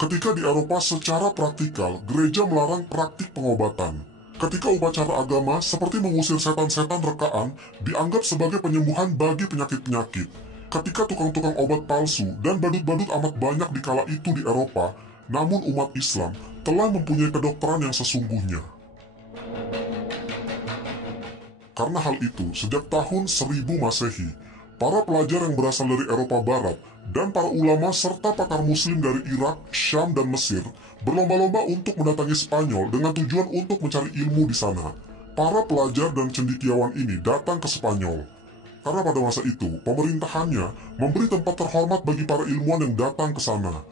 Ketika di Eropa secara praktikal, gereja melarang praktik pengobatan. Ketika upacara agama seperti mengusir setan-setan rekaan dianggap sebagai penyembuhan bagi penyakit-penyakit. Ketika tukang-tukang obat palsu dan badut-badut amat banyak di kala itu di Eropa, namun umat Islam telah mempunyai kedokteran yang sesungguhnya. Karena hal itu, sejak tahun 1000 Masehi, para pelajar yang berasal dari Eropa Barat dan para ulama serta pakar muslim dari Irak, Syam, dan Mesir berlomba-lomba untuk mendatangi Spanyol dengan tujuan untuk mencari ilmu di sana. Para pelajar dan cendekiawan ini datang ke Spanyol karena pada masa itu pemerintahannya memberi tempat terhormat bagi para ilmuwan yang datang ke sana.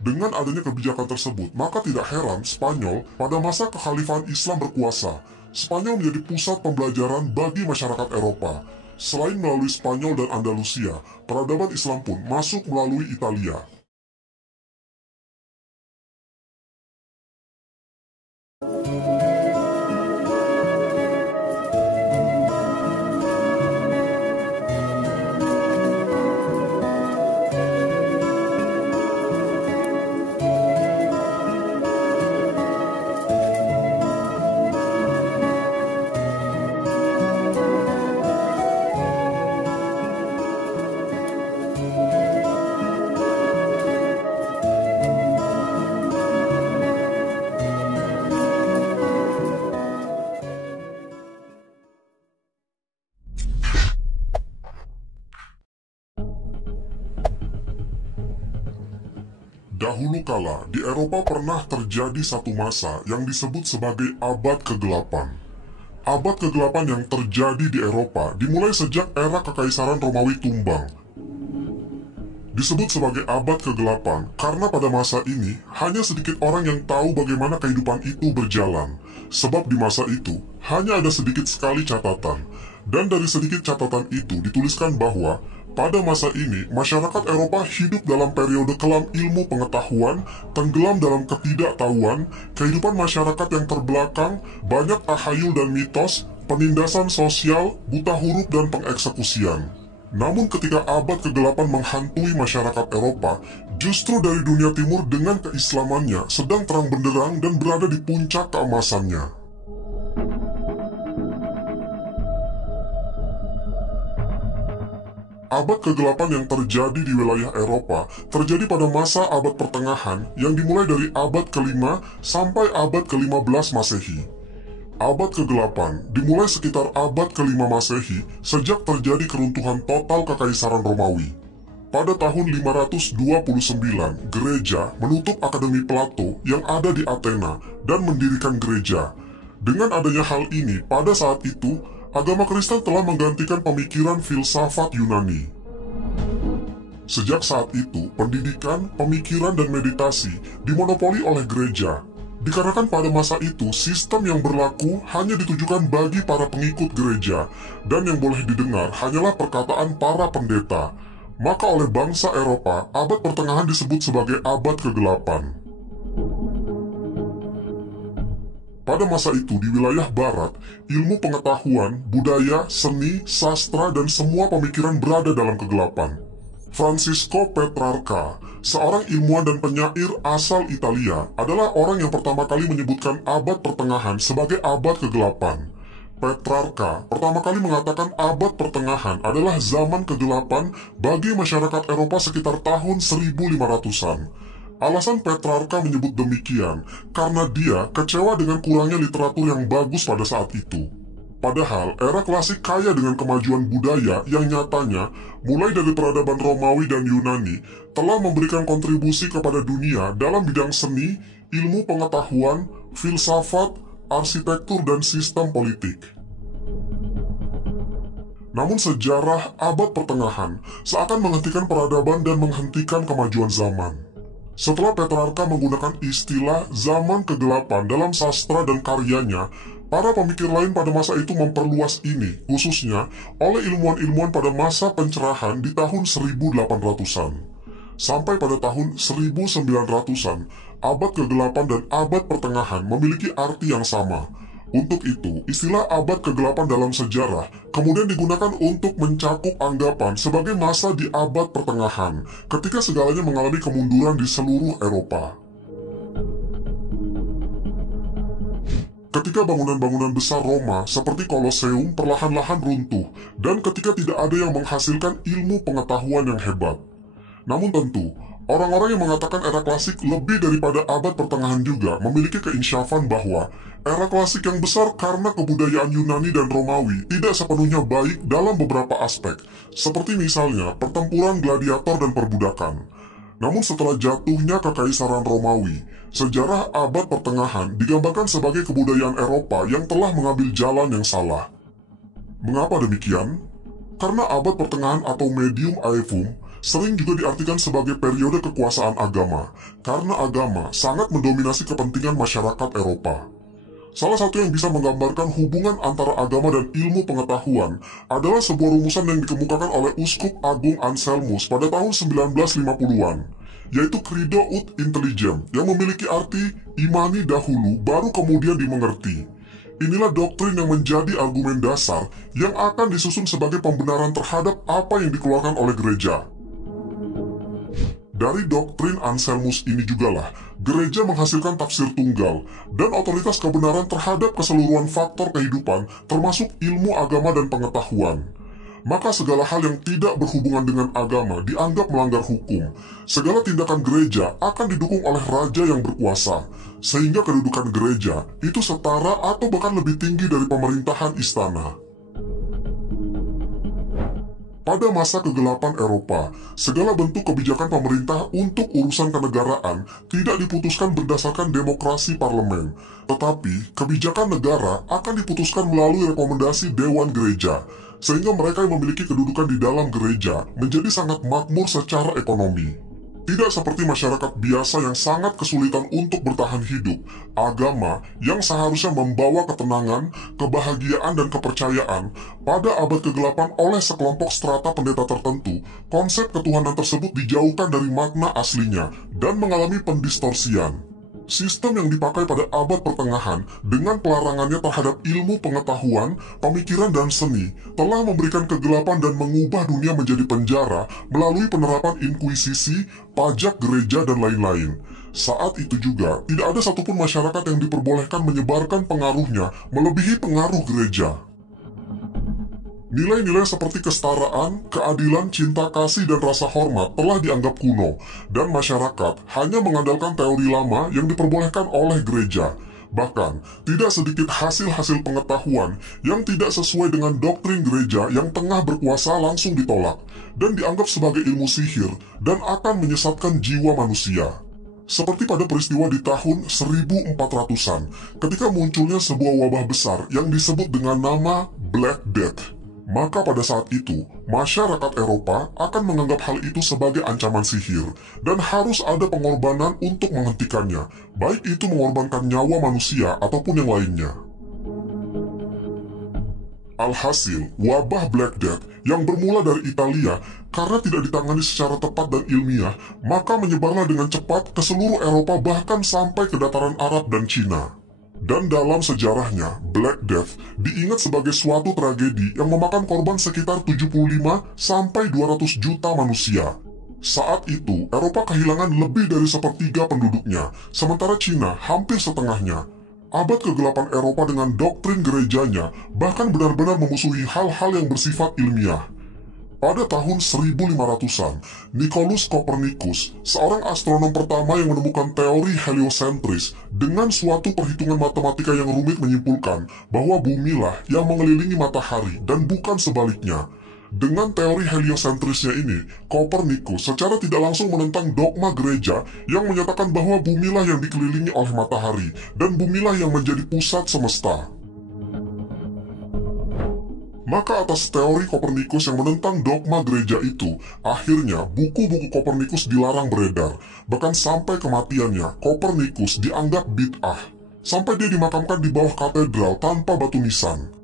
Dengan adanya kebijakan tersebut, maka tidak heran Spanyol pada masa kekhalifahan Islam berkuasa. Spanyol menjadi pusat pembelajaran bagi masyarakat Eropa. Selain melalui Spanyol dan Andalusia, peradaban Islam pun masuk melalui Italia. Dahulu kala, di Eropa pernah terjadi satu masa yang disebut sebagai Abad Kegelapan. Abad Kegelapan yang terjadi di Eropa dimulai sejak era Kekaisaran Romawi tumbang. Disebut sebagai Abad Kegelapan karena pada masa ini hanya sedikit orang yang tahu bagaimana kehidupan itu berjalan. Sebab di masa itu hanya ada sedikit sekali catatan. Dan dari sedikit catatan itu dituliskan bahwa pada masa ini, masyarakat Eropa hidup dalam periode kelam ilmu pengetahuan, tenggelam dalam ketidaktahuan, kehidupan masyarakat yang terbelakang, banyak tahayul dan mitos, penindasan sosial, buta huruf dan pengeksekusian. Namun ketika abad kegelapan menghantui masyarakat Eropa, justru dari dunia timur dengan keislamannya sedang terang benderang dan berada di puncak keemasannya. Abad kegelapan yang terjadi di wilayah Eropa terjadi pada masa abad pertengahan yang dimulai dari abad ke-5 sampai abad ke-15 Masehi. Abad kegelapan dimulai sekitar abad ke-5 Masehi sejak terjadi keruntuhan total Kekaisaran Romawi. Pada tahun 529, gereja menutup Akademi Plato yang ada di Athena dan mendirikan gereja. Dengan adanya hal ini, pada saat itu, agama Kristen telah menggantikan pemikiran filsafat Yunani. Sejak saat itu, pendidikan, pemikiran, dan meditasi dimonopoli oleh gereja. Dikarenakan pada masa itu, sistem yang berlaku hanya ditujukan bagi para pengikut gereja, dan yang boleh didengar hanyalah perkataan para pendeta. Maka oleh bangsa Eropa, abad pertengahan disebut sebagai abad kegelapan. Pada masa itu di wilayah barat, ilmu pengetahuan, budaya, seni, sastra, dan semua pemikiran berada dalam kegelapan. Francisco Petrarca, seorang ilmuwan dan penyair asal Italia, adalah orang yang pertama kali menyebutkan abad pertengahan sebagai abad kegelapan. Petrarca pertama kali mengatakan abad pertengahan adalah zaman kegelapan bagi masyarakat Eropa sekitar tahun 1500-an. Alasan Petrarca menyebut demikian karena dia kecewa dengan kurangnya literatur yang bagus pada saat itu. Padahal era klasik kaya dengan kemajuan budaya yang nyatanya mulai dari peradaban Romawi dan Yunani telah memberikan kontribusi kepada dunia dalam bidang seni, ilmu pengetahuan, filsafat, arsitektur, dan sistem politik. Namun sejarah abad pertengahan seakan menghentikan peradaban dan menghentikan kemajuan zaman. Setelah Petrarca menggunakan istilah zaman kegelapan dalam sastra dan karyanya, para pemikir lain pada masa itu memperluas ini, khususnya oleh ilmuwan-ilmuwan pada masa pencerahan di tahun 1800-an. Sampai pada tahun 1900-an, abad kegelapan dan abad pertengahan memiliki arti yang sama. Untuk itu, istilah abad kegelapan dalam sejarah kemudian digunakan untuk mencakup anggapan sebagai masa di abad pertengahan, ketika segalanya mengalami kemunduran di seluruh Eropa. Ketika bangunan-bangunan besar Roma seperti Koloseum perlahan-lahan runtuh, dan ketika tidak ada yang menghasilkan ilmu pengetahuan yang hebat. Namun tentu, orang-orang yang mengatakan era klasik lebih daripada abad pertengahan juga memiliki keinsyafan bahwa era klasik yang besar karena kebudayaan Yunani dan Romawi tidak sepenuhnya baik dalam beberapa aspek, seperti misalnya pertempuran gladiator dan perbudakan. Namun setelah jatuhnya kekaisaran Romawi, sejarah abad pertengahan digambarkan sebagai kebudayaan Eropa yang telah mengambil jalan yang salah. Mengapa demikian? Karena abad pertengahan atau Medium Aevum sering juga diartikan sebagai periode kekuasaan agama, karena agama sangat mendominasi kepentingan masyarakat Eropa. Salah satu yang bisa menggambarkan hubungan antara agama dan ilmu pengetahuan adalah sebuah rumusan yang dikemukakan oleh Uskup Agung Anselmus pada tahun 1950-an, yaitu Credo ut Intelligem, yang memiliki arti imani dahulu baru kemudian dimengerti. Inilah doktrin yang menjadi argumen dasar yang akan disusun sebagai pembenaran terhadap apa yang dikeluarkan oleh gereja. Dari doktrin Anselmus ini jugalah, gereja menghasilkan tafsir tunggal dan otoritas kebenaran terhadap keseluruhan faktor kehidupan termasuk ilmu agama dan pengetahuan. Maka segala hal yang tidak berhubungan dengan agama dianggap melanggar hukum. Segala tindakan gereja akan didukung oleh raja yang berkuasa, sehingga kedudukan gereja itu setara atau bahkan lebih tinggi dari pemerintahan istana. Pada masa kegelapan Eropa, segala bentuk kebijakan pemerintah untuk urusan kenegaraan tidak diputuskan berdasarkan demokrasi parlemen, tetapi kebijakan negara akan diputuskan melalui rekomendasi Dewan Gereja, sehingga mereka yang memiliki kedudukan di dalam gereja menjadi sangat makmur secara ekonomi. Tidak seperti masyarakat biasa yang sangat kesulitan untuk bertahan hidup, agama yang seharusnya membawa ketenangan, kebahagiaan, dan kepercayaan pada abad kegelapan oleh sekelompok strata pendeta tertentu, konsep ketuhanan tersebut dijauhkan dari makna aslinya dan mengalami pendistorsian. Sistem yang dipakai pada abad pertengahan dengan pelarangannya terhadap ilmu pengetahuan, pemikiran, dan seni telah memberikan kegelapan dan mengubah dunia menjadi penjara melalui penerapan inkuisisi, pajak gereja, dan lain-lain. Saat itu juga, tidak ada satupun masyarakat yang diperbolehkan menyebarkan pengaruhnya melebihi pengaruh gereja. Nilai-nilai seperti kesetaraan, keadilan, cinta kasih, dan rasa hormat telah dianggap kuno, dan masyarakat hanya mengandalkan teori lama yang diperbolehkan oleh gereja. Bahkan, tidak sedikit hasil-hasil pengetahuan yang tidak sesuai dengan doktrin gereja yang tengah berkuasa langsung ditolak, dan dianggap sebagai ilmu sihir dan akan menyesatkan jiwa manusia. Seperti pada peristiwa di tahun 1400-an, ketika munculnya sebuah wabah besar yang disebut dengan nama Black Death. Maka pada saat itu, masyarakat Eropa akan menganggap hal itu sebagai ancaman sihir, dan harus ada pengorbanan untuk menghentikannya, baik itu mengorbankan nyawa manusia ataupun yang lainnya. Alhasil, wabah Black Death yang bermula dari Italia karena tidak ditangani secara tepat dan ilmiah, maka menyebarlah dengan cepat ke seluruh Eropa bahkan sampai ke dataran Arab dan Cina. Dan dalam sejarahnya, Black Death diingat sebagai suatu tragedi yang memakan korban sekitar 75-200 juta manusia. Saat itu, Eropa kehilangan lebih dari sepertiga penduduknya, sementara Cina hampir setengahnya. Abad kegelapan Eropa dengan doktrin gerejanya bahkan benar-benar memusuhi hal-hal yang bersifat ilmiah. Pada tahun 1500-an, Nicolaus Copernicus, seorang astronom pertama yang menemukan teori heliosentris, dengan suatu perhitungan matematika yang rumit menyimpulkan bahwa bumilah yang mengelilingi matahari dan bukan sebaliknya. Dengan teori heliosentrisnya ini, Copernicus secara tidak langsung menentang dogma gereja yang menyatakan bahwa bumilah yang dikelilingi oleh matahari dan bumilah yang menjadi pusat semesta. Maka atas teori Copernicus yang menentang dogma gereja itu, akhirnya buku-buku Copernicus dilarang beredar. Bahkan sampai kematiannya, Copernicus dianggap bid'ah, sampai dia dimakamkan di bawah katedral tanpa batu nisan.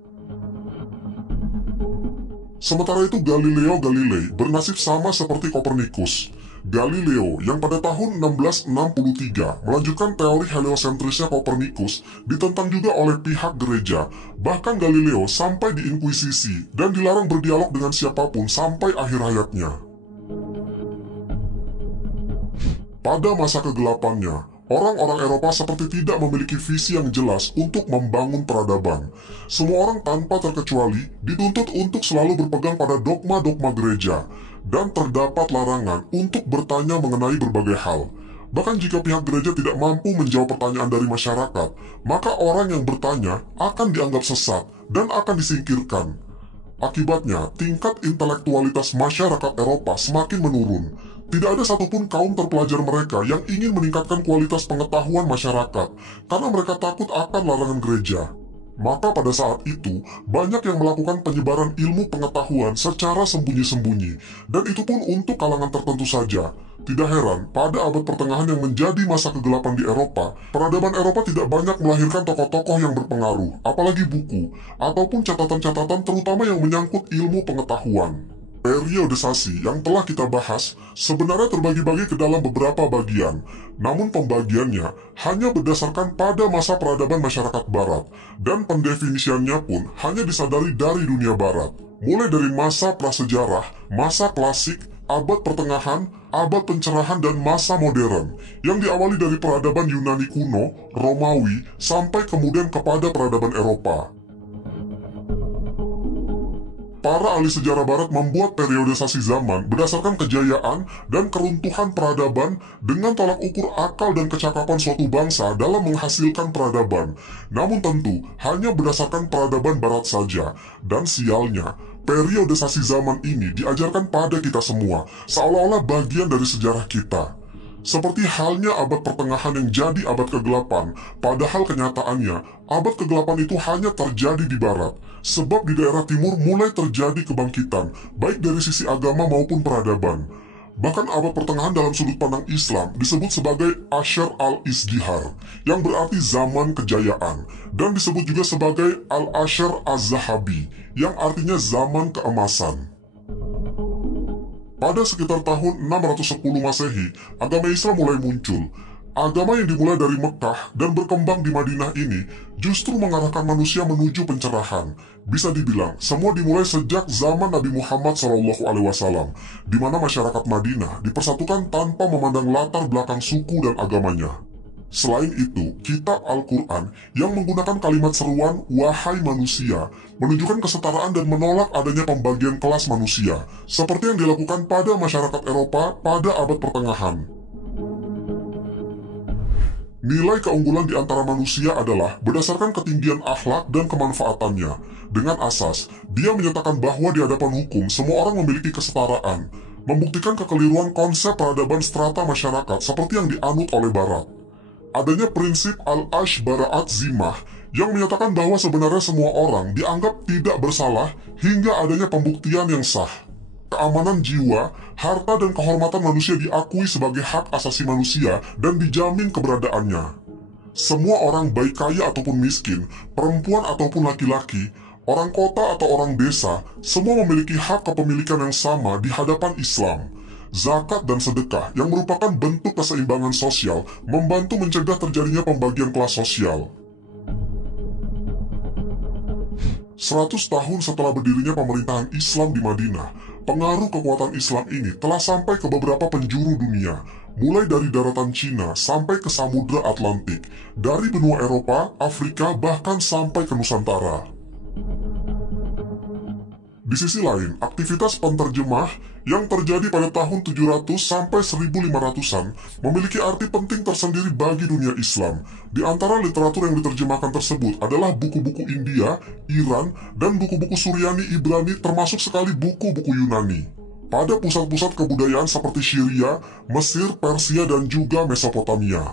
Sementara itu Galileo Galilei bernasib sama seperti Copernicus. Galileo yang pada tahun 1663 melanjutkan teori heliosentrisnya Copernicus ditentang juga oleh pihak gereja. Bahkan Galileo sampai diinkuisisi dan dilarang berdialog dengan siapapun sampai akhir hayatnya. Pada masa kegelapannya, Orang-orang Eropa seperti tidak memiliki visi yang jelas untuk membangun peradaban. Semua orang tanpa terkecuali dituntut untuk selalu berpegang pada dogma-dogma gereja, dan terdapat larangan untuk bertanya mengenai berbagai hal. Bahkan jika pihak gereja tidak mampu menjawab pertanyaan dari masyarakat, maka orang yang bertanya akan dianggap sesat dan akan disingkirkan. Akibatnya, tingkat intelektualitas masyarakat Eropa semakin menurun. Tidak ada satupun kaum terpelajar mereka yang ingin meningkatkan kualitas pengetahuan masyarakat karena mereka takut akan larangan gereja. Maka pada saat itu, banyak yang melakukan penyebaran ilmu pengetahuan secara sembunyi-sembunyi, dan itu pun untuk kalangan tertentu saja. Tidak heran, pada abad pertengahan yang menjadi masa kegelapan di Eropa, peradaban Eropa tidak banyak melahirkan tokoh-tokoh yang berpengaruh, apalagi buku, ataupun catatan-catatan terutama yang menyangkut ilmu pengetahuan. Periodisasi yang telah kita bahas sebenarnya terbagi-bagi ke dalam beberapa bagian, namun pembagiannya hanya berdasarkan pada masa peradaban masyarakat barat, dan pendefinisiannya pun hanya disadari dari dunia barat, mulai dari masa prasejarah, masa klasik, abad pertengahan, abad pencerahan, dan masa modern, yang diawali dari peradaban Yunani kuno, Romawi, sampai kemudian kepada peradaban Eropa. Para ahli sejarah barat membuat periodisasi zaman berdasarkan kejayaan dan keruntuhan peradaban dengan tolak ukur akal dan kecakapan suatu bangsa dalam menghasilkan peradaban. Namun tentu hanya berdasarkan peradaban barat saja. Dan sialnya, periodisasi zaman ini diajarkan pada kita semua, seolah-olah bagian dari sejarah kita. Seperti halnya abad pertengahan yang jadi abad kegelapan, padahal kenyataannya, abad kegelapan itu hanya terjadi di barat. Sebab di daerah timur mulai terjadi kebangkitan, baik dari sisi agama maupun peradaban. Bahkan abad pertengahan dalam sudut pandang Islam disebut sebagai Ashr al-Izdihar, yang berarti zaman kejayaan, dan disebut juga sebagai Al-Ashr az-Zahabi, yang artinya zaman keemasan. Pada sekitar tahun 610 Masehi, agama Islam mulai muncul. Agama yang dimulai dari Mekah dan berkembang di Madinah ini justru mengarahkan manusia menuju pencerahan. Bisa dibilang, semua dimulai sejak zaman Nabi Muhammad SAW, di mana masyarakat Madinah dipersatukan tanpa memandang latar belakang suku dan agamanya. Selain itu, kitab Al-Quran yang menggunakan kalimat seruan "Wahai manusia" menunjukkan kesetaraan dan menolak adanya pembagian kelas manusia, seperti yang dilakukan pada masyarakat Eropa pada abad pertengahan. Nilai keunggulan di antara manusia adalah berdasarkan ketinggian akhlak dan kemanfaatannya. Dengan asas, dia menyatakan bahwa di hadapan hukum semua orang memiliki kesetaraan, membuktikan kekeliruan konsep peradaban strata masyarakat seperti yang dianut oleh Barat. Adanya prinsip al-ashbara'at zimah yang menyatakan bahwa sebenarnya semua orang dianggap tidak bersalah hingga adanya pembuktian yang sah. Keamanan jiwa, harta, dan kehormatan manusia diakui sebagai hak asasi manusia dan dijamin keberadaannya. Semua orang baik kaya ataupun miskin, perempuan ataupun laki-laki, orang kota atau orang desa, semua memiliki hak kepemilikan yang sama di hadapan Islam. Zakat dan sedekah yang merupakan bentuk keseimbangan sosial membantu mencegah terjadinya pembagian kelas sosial. 100 tahun setelah berdirinya pemerintahan Islam di Madinah, pengaruh kekuatan Islam ini telah sampai ke beberapa penjuru dunia, mulai dari daratan Cina sampai ke Samudra Atlantik, dari benua Eropa, Afrika, bahkan sampai ke Nusantara. Di sisi lain, aktivitas penterjemah yang terjadi pada tahun 700 sampai 1500-an memiliki arti penting tersendiri bagi dunia Islam. Di antara literatur yang diterjemahkan tersebut adalah buku-buku India, Iran, dan buku-buku Suryani Ibrani, termasuk sekali buku-buku Yunani. Pada pusat-pusat kebudayaan seperti Syria, Mesir, Persia, dan juga Mesopotamia.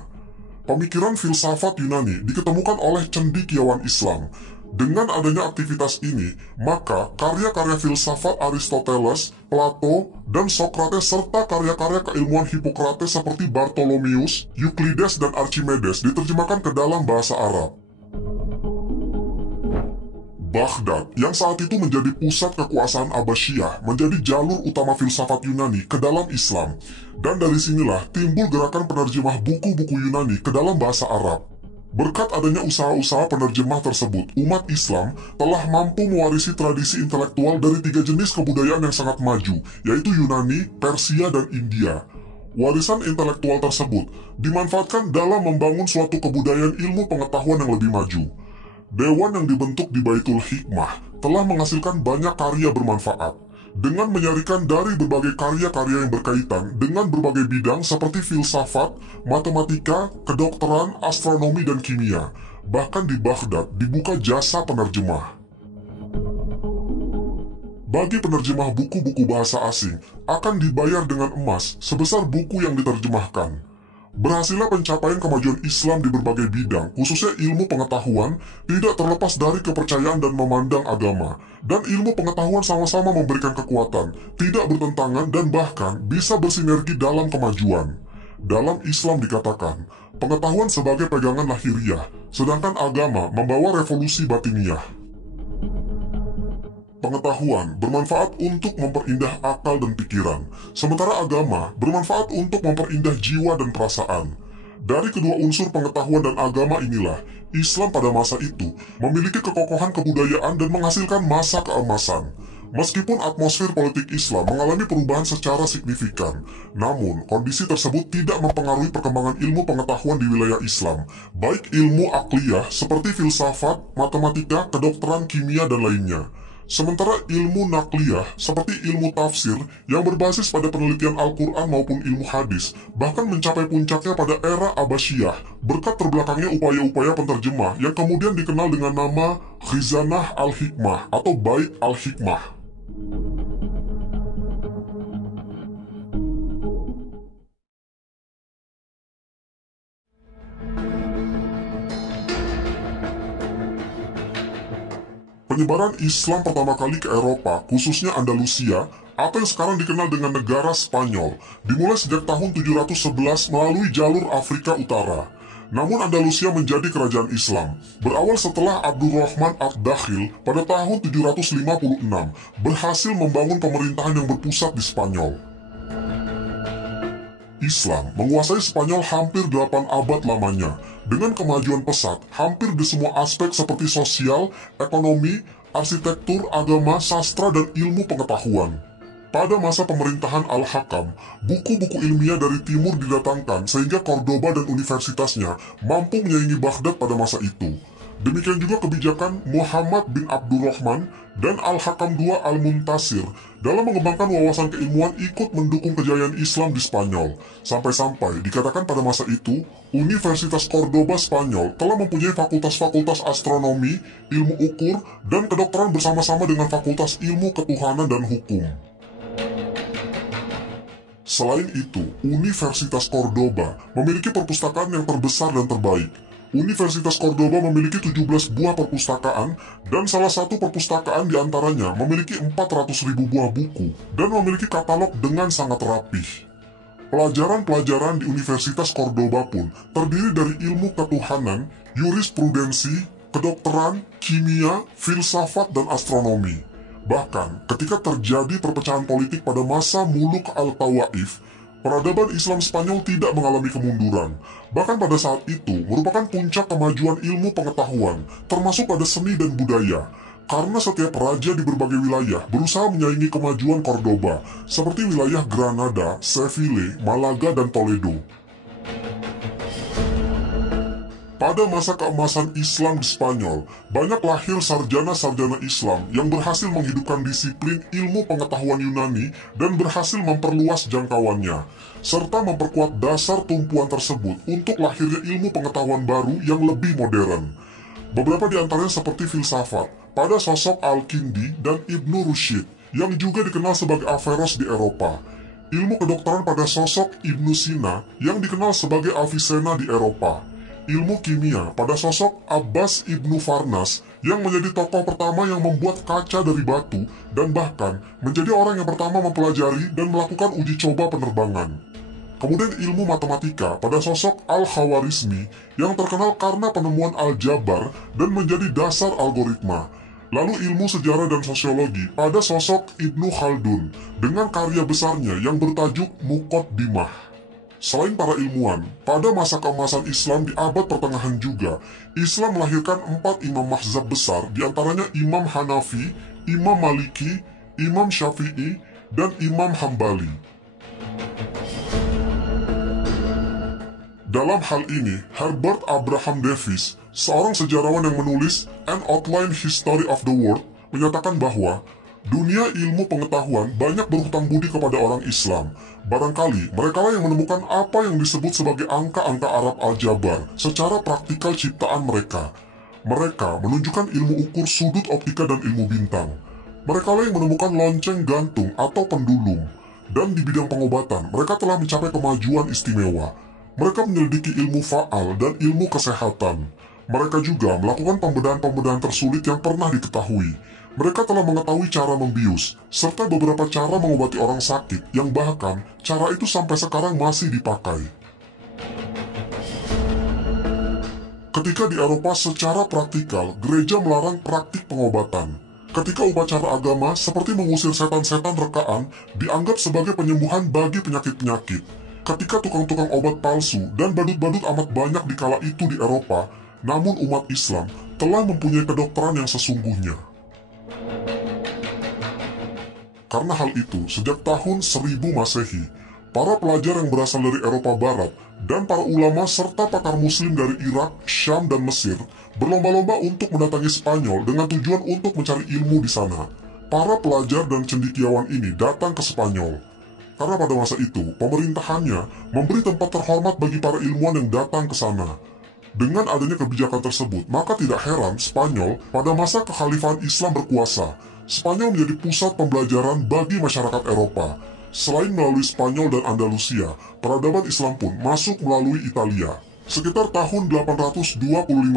Pemikiran filsafat Yunani diketemukan oleh cendekiawan Islam. Dengan adanya aktivitas ini, maka karya-karya filsafat Aristoteles, Plato, dan Socrates serta karya-karya keilmuan Hippocrates seperti Bartholomeus, Euclides, dan Archimedes diterjemahkan ke dalam bahasa Arab. Baghdad, yang saat itu menjadi pusat kekuasaan Abbasiyah, menjadi jalur utama filsafat Yunani ke dalam Islam. Dan dari sinilah timbul gerakan penerjemah buku-buku Yunani ke dalam bahasa Arab. Berkat adanya usaha-usaha penerjemah tersebut, umat Islam telah mampu mewarisi tradisi intelektual dari 3 jenis kebudayaan yang sangat maju, yaitu Yunani, Persia, dan India. Warisan intelektual tersebut dimanfaatkan dalam membangun suatu kebudayaan ilmu pengetahuan yang lebih maju. Dewan yang dibentuk di Baitul Hikmah telah menghasilkan banyak karya bermanfaat, dengan menyarikan dari berbagai karya-karya yang berkaitan dengan berbagai bidang seperti filsafat, matematika, kedokteran, astronomi, dan kimia. Bahkan di Baghdad dibuka jasa penerjemah. Bagi penerjemah buku-buku bahasa asing, akan dibayar dengan emas sebesar buku yang diterjemahkan. Berhasilnya pencapaian kemajuan Islam di berbagai bidang, khususnya ilmu pengetahuan, tidak terlepas dari kepercayaan dan memandang agama. Dan ilmu pengetahuan sama-sama memberikan kekuatan, tidak bertentangan dan bahkan bisa bersinergi dalam kemajuan. Dalam Islam dikatakan, pengetahuan sebagai pegangan lahiriah, sedangkan agama membawa revolusi batiniah. Pengetahuan bermanfaat untuk memperindah akal dan pikiran, sementara agama bermanfaat untuk memperindah jiwa dan perasaan. Dari kedua unsur pengetahuan dan agama inilah, Islam pada masa itu memiliki kekokohan kebudayaan dan menghasilkan masa keemasan. Meskipun atmosfer politik Islam mengalami perubahan secara signifikan, namun kondisi tersebut tidak mempengaruhi perkembangan ilmu pengetahuan di wilayah Islam, baik ilmu akliyah seperti filsafat, matematika, kedokteran, kimia, dan lainnya. Sementara ilmu nakliyah seperti ilmu tafsir yang berbasis pada penelitian Al-Quran maupun ilmu hadis bahkan mencapai puncaknya pada era Abbasiyah berkat terbelakangnya upaya-upaya penterjemah yang kemudian dikenal dengan nama Khizanah Al-Hikmah atau Bait Al-Hikmah. Penyebaran Islam pertama kali ke Eropa, khususnya Andalusia, atau yang sekarang dikenal dengan negara Spanyol, dimulai sejak tahun 711 melalui jalur Afrika Utara. Namun Andalusia menjadi kerajaan Islam, berawal setelah Abdurrahman ad-Dakhil pada tahun 756 berhasil membangun pemerintahan yang berpusat di Spanyol. Islam menguasai Spanyol hampir 8 abad lamanya, dengan kemajuan pesat hampir di semua aspek seperti sosial, ekonomi, arsitektur, agama, sastra, dan ilmu pengetahuan. Pada masa pemerintahan Al-Hakam, buku-buku ilmiah dari timur didatangkan sehingga Cordoba dan universitasnya mampu menyaingi Baghdad pada masa itu. Demikian juga kebijakan Muhammad bin Abdurrahman dan Al-Hakam II Al-Muntasir dalam mengembangkan wawasan keilmuan ikut mendukung kejayaan Islam di Spanyol. Sampai-sampai dikatakan pada masa itu, Universitas Cordoba Spanyol telah mempunyai fakultas-fakultas astronomi, ilmu ukur, dan kedokteran bersama-sama dengan fakultas ilmu ketuhanan dan hukum. Selain itu, Universitas Cordoba memiliki perpustakaan yang terbesar dan terbaik. Universitas Cordoba memiliki 17 buah perpustakaan dan salah satu perpustakaan diantaranya memiliki 400.000 buah buku dan memiliki katalog dengan sangat rapih. Pelajaran-pelajaran di Universitas Cordoba pun terdiri dari ilmu ketuhanan, jurisprudensi, kedokteran, kimia, filsafat, dan astronomi. Bahkan ketika terjadi perpecahan politik pada masa Muluk Al-Tawaif, peradaban Islam Spanyol tidak mengalami kemunduran. Bahkan pada saat itu merupakan puncak kemajuan ilmu pengetahuan, termasuk pada seni dan budaya. Karena setiap raja di berbagai wilayah berusaha menyaingi kemajuan Cordoba, seperti wilayah Granada, Seville, Malaga, dan Toledo. Pada masa keemasan Islam di Spanyol, banyak lahir sarjana-sarjana Islam yang berhasil menghidupkan disiplin ilmu pengetahuan Yunani dan berhasil memperluas jangkauannya, serta memperkuat dasar tumpuan tersebut untuk lahirnya ilmu pengetahuan baru yang lebih modern. Beberapa di antaranya seperti filsafat, pada sosok Al-Kindi dan Ibnu Rushd, yang juga dikenal sebagai Averroes di Eropa. Ilmu kedokteran pada sosok Ibnu Sina, yang dikenal sebagai Avicenna di Eropa. Ilmu kimia pada sosok Abbas Ibnu Farnas yang menjadi tokoh pertama yang membuat kaca dari batu dan bahkan menjadi orang yang pertama mempelajari dan melakukan uji coba penerbangan. Kemudian ilmu matematika pada sosok Al-Khawarizmi yang terkenal karena penemuan aljabar dan menjadi dasar algoritma. Lalu ilmu sejarah dan sosiologi pada sosok Ibnu Khaldun dengan karya besarnya yang bertajuk Muqaddimah. Selain para ilmuwan, pada masa keemasan Islam di abad pertengahan juga, Islam melahirkan 4 imam mazhab besar, diantaranya Imam Hanafi, Imam Maliki, Imam Syafi'i, dan Imam Hambali. Dalam hal ini, Herbert Abraham Davis, seorang sejarawan yang menulis An Outline History of the World, menyatakan bahwa dunia ilmu pengetahuan banyak berhutang budi kepada orang Islam. Barangkali mereka yang menemukan apa yang disebut sebagai angka-angka Arab Al-Jabar secara praktikal ciptaan mereka. Mereka menunjukkan ilmu ukur sudut optika dan ilmu bintang. Mereka yang menemukan lonceng gantung atau pendulum. Dan di bidang pengobatan, mereka telah mencapai kemajuan istimewa. Mereka menyelidiki ilmu faal dan ilmu kesehatan. Mereka juga melakukan pembedahan-pembedahan tersulit yang pernah diketahui. Mereka telah mengetahui cara membius, serta beberapa cara mengobati orang sakit, yang bahkan cara itu sampai sekarang masih dipakai. Ketika di Eropa secara praktikal, gereja melarang praktik pengobatan. Ketika upacara agama seperti mengusir setan-setan rekaan dianggap sebagai penyembuhan bagi penyakit-penyakit. Ketika tukang-tukang obat palsu dan badut-badut amat banyak di kala itu di Eropa, namun umat Islam telah mempunyai kedokteran yang sesungguhnya. Karena hal itu, sejak tahun 1000 Masehi, para pelajar yang berasal dari Eropa Barat dan para ulama serta pakar muslim dari Irak, Syam, dan Mesir berlomba-lomba untuk mendatangi Spanyol dengan tujuan untuk mencari ilmu di sana. Para pelajar dan cendekiawan ini datang ke Spanyol. Karena pada masa itu, pemerintahannya memberi tempat terhormat bagi para ilmuwan yang datang ke sana. Dengan adanya kebijakan tersebut, maka tidak heran Spanyol pada masa kekhalifahan Islam berkuasa. Spanyol menjadi pusat pembelajaran bagi masyarakat Eropa. Selain melalui Spanyol dan Andalusia, peradaban Islam pun masuk melalui Italia. Sekitar tahun 825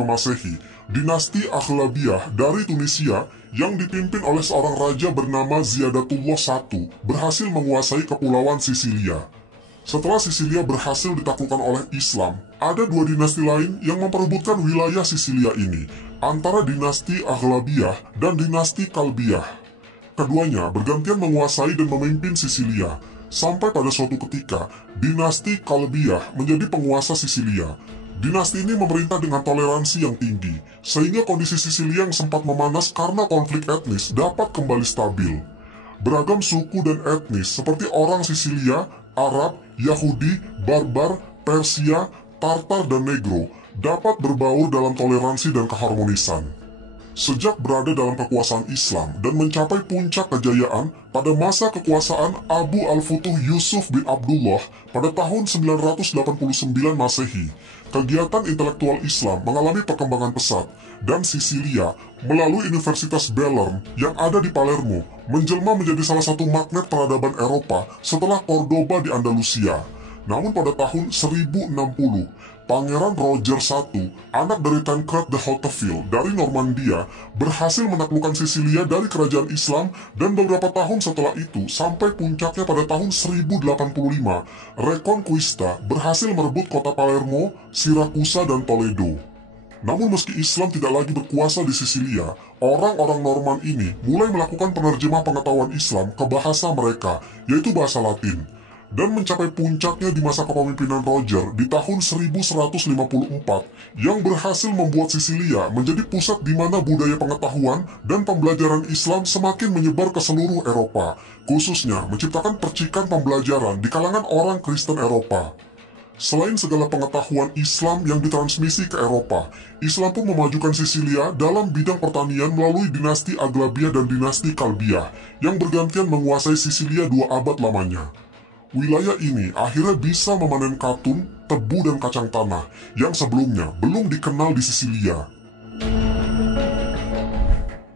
Masehi, dinasti Aghlabiyah dari Tunisia yang dipimpin oleh seorang raja bernama Ziyadatullah I berhasil menguasai kepulauan Sisilia. Setelah Sisilia berhasil ditaklukkan oleh Islam, ada dua dinasti lain yang memperebutkan wilayah Sisilia ini, antara dinasti Aghlabiyah dan dinasti Kalbiyah. Keduanya bergantian menguasai dan memimpin Sisilia, sampai pada suatu ketika, dinasti Kalbiyah menjadi penguasa Sisilia. Dinasti ini memerintah dengan toleransi yang tinggi, sehingga kondisi Sisilia yang sempat memanas karena konflik etnis dapat kembali stabil. Beragam suku dan etnis seperti orang Sisilia, Arab, Yahudi, Barbar, Persia, Tartar, dan Negro dapat berbaur dalam toleransi dan keharmonisan. Sejak berada dalam kekuasaan Islam dan mencapai puncak kejayaan pada masa kekuasaan Abu al-Futuh Yusuf bin Abdullah pada tahun 989 Masehi, kegiatan intelektual Islam mengalami perkembangan pesat dan Sisilia melalui Universitas Belém yang ada di Palermo menjelma menjadi salah satu magnet peradaban Eropa setelah Cordoba di Andalusia. Namun pada tahun 1060, Pangeran Roger I, anak dari Tancred de Hauteville dari Normandia, berhasil menaklukkan Sisilia dari kerajaan Islam dan beberapa tahun setelah itu, sampai puncaknya pada tahun 1085, Reconquista berhasil merebut kota Palermo, Siracusa, dan Toledo. Namun meski Islam tidak lagi berkuasa di Sisilia, orang-orang Norman ini mulai melakukan penerjemah pengetahuan Islam ke bahasa mereka, yaitu bahasa Latin. Dan mencapai puncaknya di masa kepemimpinan Roger di tahun 1154 yang berhasil membuat Sisilia menjadi pusat di mana budaya pengetahuan dan pembelajaran Islam semakin menyebar ke seluruh Eropa, khususnya menciptakan percikan pembelajaran di kalangan orang Kristen Eropa. Selain segala pengetahuan Islam yang ditransmisi ke Eropa, Islam pun memajukan Sisilia dalam bidang pertanian melalui dinasti Aghlabiyah dan dinasti Kalbiyah yang bergantian menguasai Sisilia 2 abad lamanya. Wilayah ini akhirnya bisa memanen katun, tebu, dan kacang tanah yang sebelumnya belum dikenal di Sisilia.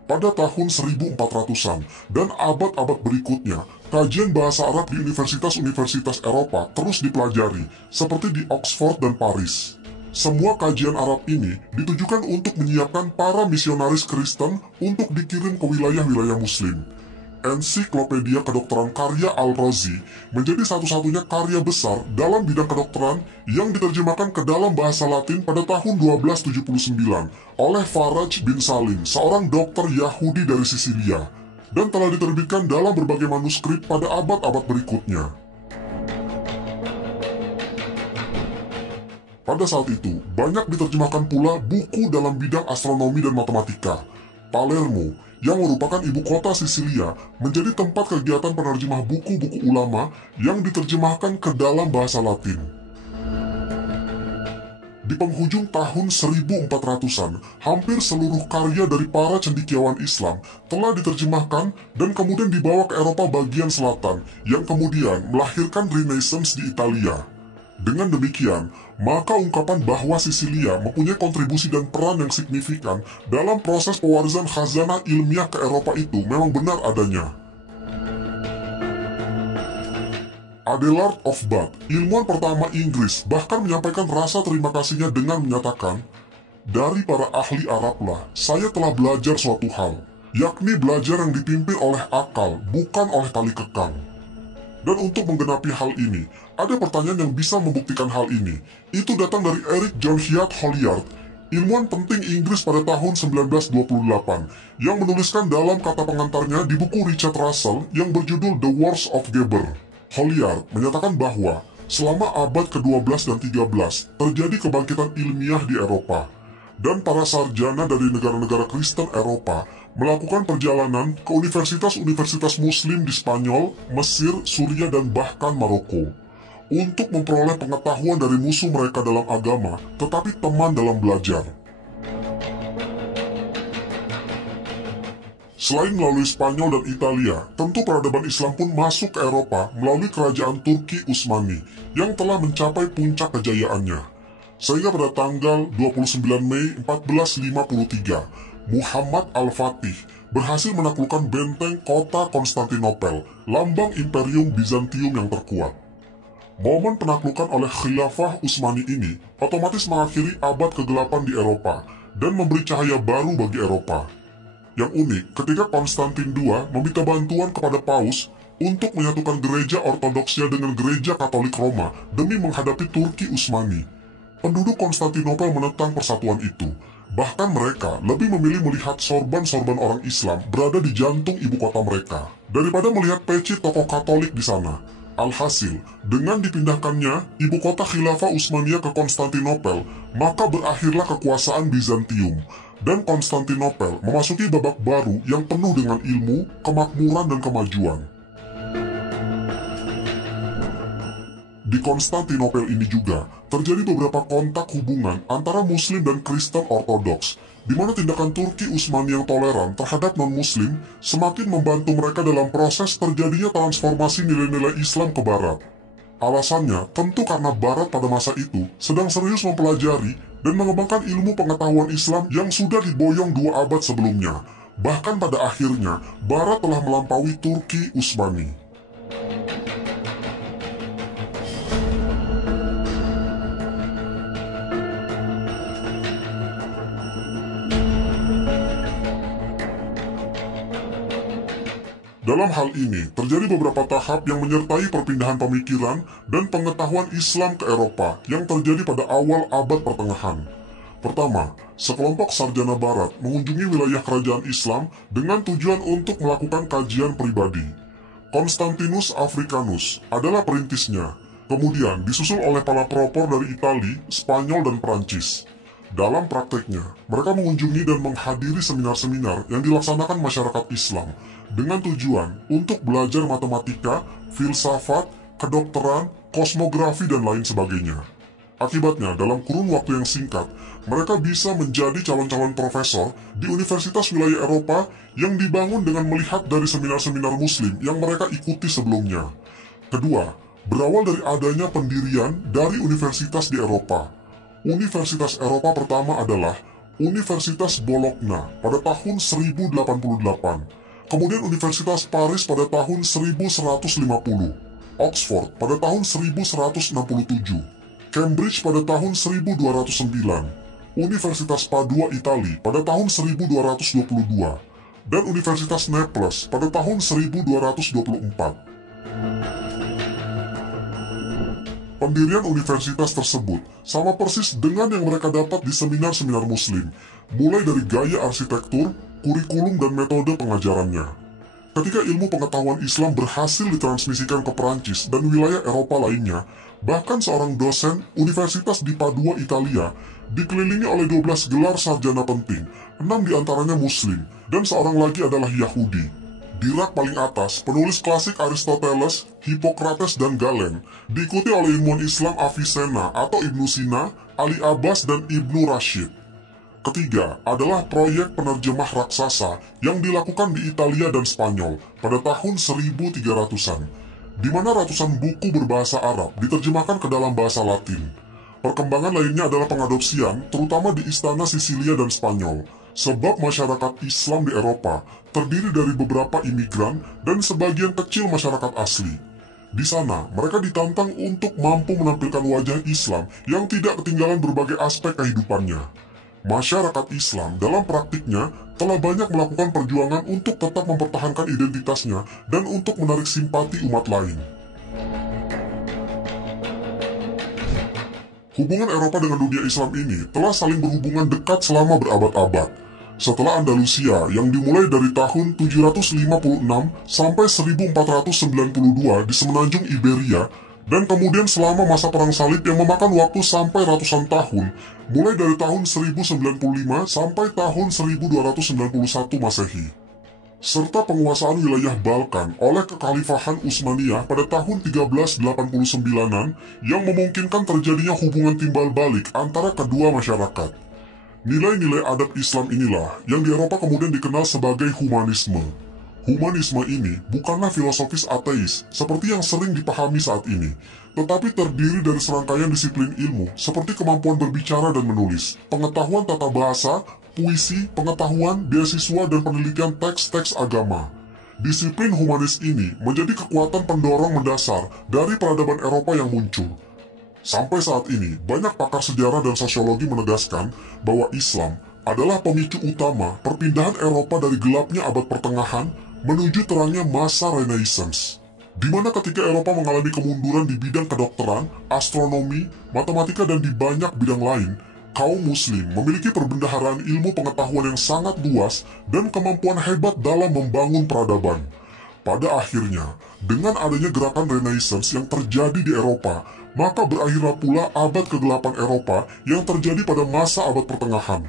Pada tahun 1400-an dan abad-abad berikutnya, kajian bahasa Arab di universitas-universitas Eropa terus dipelajari, seperti di Oxford dan Paris. Semua kajian Arab ini ditujukan untuk menyiapkan para misionaris Kristen untuk dikirim ke wilayah-wilayah Muslim. Ensiklopedia Kedokteran karya Al-Razi menjadi satu-satunya karya besar dalam bidang kedokteran yang diterjemahkan ke dalam bahasa Latin pada tahun 1279 oleh Faraj bin Salim, seorang dokter Yahudi dari Sisilia, dan telah diterbitkan dalam berbagai manuskrip pada abad-abad berikutnya. Pada saat itu, banyak diterjemahkan pula buku dalam bidang astronomi dan matematika. Palermo, yang merupakan ibu kota Sisilia, menjadi tempat kegiatan penerjemah buku-buku ulama yang diterjemahkan ke dalam bahasa Latin. di penghujung tahun 1400-an, hampir seluruh karya dari para cendekiawan Islam telah diterjemahkan dan kemudian dibawa ke Eropa bagian selatan, yang kemudian melahirkan Renaissance di Italia. Dengan demikian, maka ungkapan bahwa Sisilia mempunyai kontribusi dan peran yang signifikan dalam proses pewarisan khazanah ilmiah ke Eropa itu memang benar adanya. Adelard of Bath, ilmuwan pertama Inggris, bahkan menyampaikan rasa terima kasihnya dengan menyatakan, "Dari para ahli Arablah, saya telah belajar suatu hal, yakni belajar yang dipimpin oleh akal, bukan oleh tali kekang." Dan untuk menggenapi hal ini, ada pertanyaan yang bisa membuktikan hal ini. Itu datang dari Eric John Heath Holliard, ilmuwan penting Inggris pada tahun 1928, yang menuliskan dalam kata pengantarnya di buku Richard Russell yang berjudul The Wars of Geber. Holliard menyatakan bahwa selama abad ke-12 dan 13 terjadi kebangkitan ilmiah di Eropa, dan para sarjana dari negara-negara Kristen Eropa melakukan perjalanan ke universitas-universitas Muslim di Spanyol, Mesir, Suriah, dan bahkan Maroko untuk memperoleh pengetahuan dari musuh mereka dalam agama, tetapi teman dalam belajar. Selain melalui Spanyol dan Italia, tentu peradaban Islam pun masuk ke Eropa melalui kerajaan Turki Utsmani yang telah mencapai puncak kejayaannya. Sehingga pada tanggal 29 Mei 1453, Muhammad Al-Fatih berhasil menaklukkan benteng kota Konstantinopel, lambang Imperium Bizantium yang terkuat. Momen penaklukan oleh Khilafah Utsmani ini otomatis mengakhiri abad ke-8 di Eropa dan memberi cahaya baru bagi Eropa. Yang unik, ketika Konstantin II meminta bantuan kepada Paus untuk menyatukan gereja Ortodoksia dengan gereja Katolik Roma demi menghadapi Turki Utsmani, penduduk Konstantinopel menentang persatuan itu. Bahkan mereka lebih memilih melihat sorban-sorban orang Islam berada di jantung ibu kota mereka daripada melihat peci tokoh Katolik di sana. Alhasil, dengan dipindahkannya ibu kota Khilafah Utsmaniyah ke Konstantinopel, maka berakhirlah kekuasaan Bizantium, dan Konstantinopel memasuki babak baru yang penuh dengan ilmu, kemakmuran, dan kemajuan. Di Konstantinopel ini juga terjadi beberapa kontak hubungan antara Muslim dan Kristen Ortodoks, di mana tindakan Turki Utsmani yang toleran terhadap non-Muslim semakin membantu mereka dalam proses terjadinya transformasi nilai-nilai Islam ke Barat. Alasannya tentu karena Barat pada masa itu sedang serius mempelajari dan mengembangkan ilmu pengetahuan Islam yang sudah diboyong 2 abad sebelumnya. Bahkan pada akhirnya, Barat telah melampaui Turki Utsmani. Dalam hal ini, terjadi beberapa tahap yang menyertai perpindahan pemikiran dan pengetahuan Islam ke Eropa yang terjadi pada awal abad pertengahan. Pertama, sekelompok sarjana Barat mengunjungi wilayah kerajaan Islam dengan tujuan untuk melakukan kajian pribadi. Constantinus Africanus adalah perintisnya, kemudian disusul oleh para pelopor dari Italia, Spanyol, dan Prancis. Dalam prakteknya, mereka mengunjungi dan menghadiri seminar-seminar yang dilaksanakan masyarakat Islam dengan tujuan untuk belajar matematika, filsafat, kedokteran, kosmografi, dan lain sebagainya. Akibatnya, dalam kurun waktu yang singkat, mereka bisa menjadi calon-calon profesor di universitas wilayah Eropa yang dibangun dengan melihat dari seminar-seminar Muslim yang mereka ikuti sebelumnya. Kedua, berawal dari adanya pendirian dari universitas di Eropa. Universitas Eropa pertama adalah Universitas Bologna pada tahun 1088, kemudian Universitas Paris pada tahun 1150, Oxford pada tahun 1167, Cambridge pada tahun 1209, Universitas Padua Italia pada tahun 1222, dan Universitas Naples pada tahun 1224. Pendirian universitas tersebut sama persis dengan yang mereka dapat di seminar-seminar Muslim, mulai dari gaya arsitektur, kurikulum, dan metode pengajarannya. Ketika ilmu pengetahuan Islam berhasil ditransmisikan ke Perancis dan wilayah Eropa lainnya, bahkan seorang dosen universitas di Padua, Italia, dikelilingi oleh 12 gelar sarjana penting, 6 diantaranya Muslim, dan seorang lagi adalah Yahudi. Di rak paling atas, penulis klasik Aristoteles, Hippocrates, dan Galen, diikuti oleh ilmuwan Islam Avicenna atau Ibnu Sina, Ali Abbas, dan Ibnu Rashid. Ketiga adalah proyek penerjemah raksasa yang dilakukan di Italia dan Spanyol pada tahun 1300-an, di mana ratusan buku berbahasa Arab diterjemahkan ke dalam bahasa Latin. Perkembangan lainnya adalah pengadopsian, terutama di istana Sisilia dan Spanyol, sebab masyarakat Islam di Eropa terdiri dari beberapa imigran dan sebagian kecil masyarakat asli. Di sana, mereka ditantang untuk mampu menampilkan wajah Islam yang tidak ketinggalan berbagai aspek kehidupannya. Masyarakat Islam dalam praktiknya telah banyak melakukan perjuangan untuk tetap mempertahankan identitasnya dan untuk menarik simpati umat lain. Hubungan Eropa dengan dunia Islam ini telah saling berhubungan dekat selama berabad-abad. Setelah Andalusia yang dimulai dari tahun 756 sampai 1492 di semenanjung Iberia, dan kemudian selama masa Perang Salib yang memakan waktu sampai ratusan tahun, mulai dari tahun 1095 sampai tahun 1291 Masehi. Serta penguasaan wilayah Balkan oleh Kekhalifahan Utsmaniyah pada tahun 1389-an yang memungkinkan terjadinya hubungan timbal balik antara kedua masyarakat. Nilai-nilai adat Islam inilah yang di Eropa kemudian dikenal sebagai humanisme. Humanisme ini bukanlah filosofis ateis seperti yang sering dipahami saat ini, tetapi terdiri dari serangkaian disiplin ilmu seperti kemampuan berbicara dan menulis, pengetahuan tata bahasa, puisi, pengetahuan, beasiswa, dan penelitian teks-teks agama. Disiplin humanis ini menjadi kekuatan pendorong mendasar dari peradaban Eropa yang muncul. Sampai saat ini, banyak pakar sejarah dan sosiologi menegaskan bahwa Islam adalah pemicu utama perpindahan Eropa dari gelapnya abad pertengahan menuju terangnya masa Renaissance, di mana ketika Eropa mengalami kemunduran di bidang kedokteran, astronomi, matematika, dan di banyak bidang lain, kaum muslim memiliki perbendaharaan ilmu pengetahuan yang sangat luas dan kemampuan hebat dalam membangun peradaban. Pada akhirnya, dengan adanya gerakan Renaissance yang terjadi di Eropa, maka berakhirlah pula abad kegelapan Eropa yang terjadi pada masa abad pertengahan.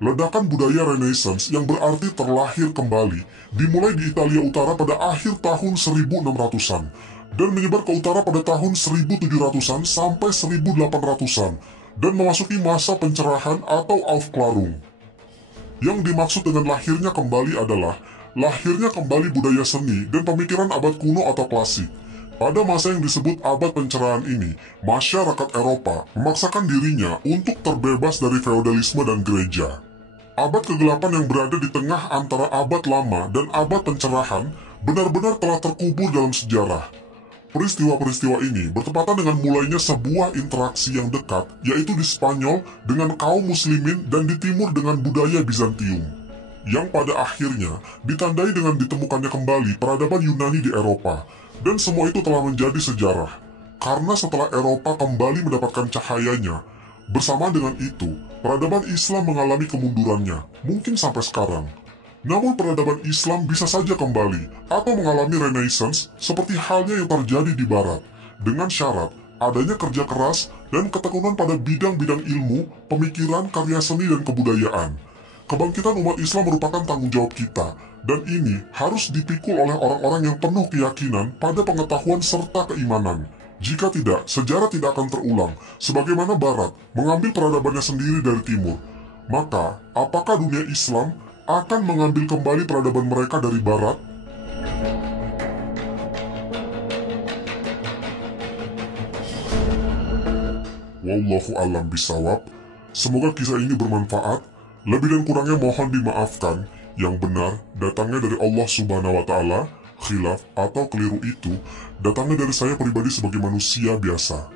Ledakan budaya Renaissance yang berarti terlahir kembali dimulai di Italia Utara pada akhir tahun 1600-an dan menyebar ke utara pada tahun 1700-an sampai 1800-an dan memasuki masa pencerahan atau Aufklärung. Yang dimaksud dengan lahirnya kembali adalah lahirnya kembali budaya seni dan pemikiran abad kuno atau klasik. Pada masa yang disebut abad pencerahan ini, masyarakat Eropa memaksakan dirinya untuk terbebas dari feodalisme dan gereja. Abad kegelapan yang berada di tengah antara abad lama dan abad pencerahan benar-benar telah terkubur dalam sejarah. Peristiwa-peristiwa ini bertepatan dengan mulainya sebuah interaksi yang dekat, yaitu di Spanyol dengan kaum muslimin dan di timur dengan budaya Bizantium, yang pada akhirnya ditandai dengan ditemukannya kembali peradaban Yunani di Eropa. Dan semua itu telah menjadi sejarah, karena setelah Eropa kembali mendapatkan cahayanya, bersama dengan itu, peradaban Islam mengalami kemundurannya, mungkin sampai sekarang. Namun peradaban Islam bisa saja kembali, atau mengalami Renaissance seperti halnya yang terjadi di Barat, dengan syarat adanya kerja keras dan ketekunan pada bidang-bidang ilmu, pemikiran, karya seni, dan kebudayaan. Kebangkitan umat Islam merupakan tanggung jawab kita, dan ini harus dipikul oleh orang-orang yang penuh keyakinan pada pengetahuan serta keimanan. Jika tidak, sejarah tidak akan terulang, sebagaimana Barat mengambil peradabannya sendiri dari Timur. Maka, apakah dunia Islam akan mengambil kembali peradaban mereka dari Barat? Wallahu a'lam bishawab. Semoga kisah ini bermanfaat. Lebih dan kurangnya mohon dimaafkan. Yang benar datangnya dari Allah Subhanahu wa Ta'ala. Khilaf atau keliru itu datangnya dari saya pribadi sebagai manusia biasa.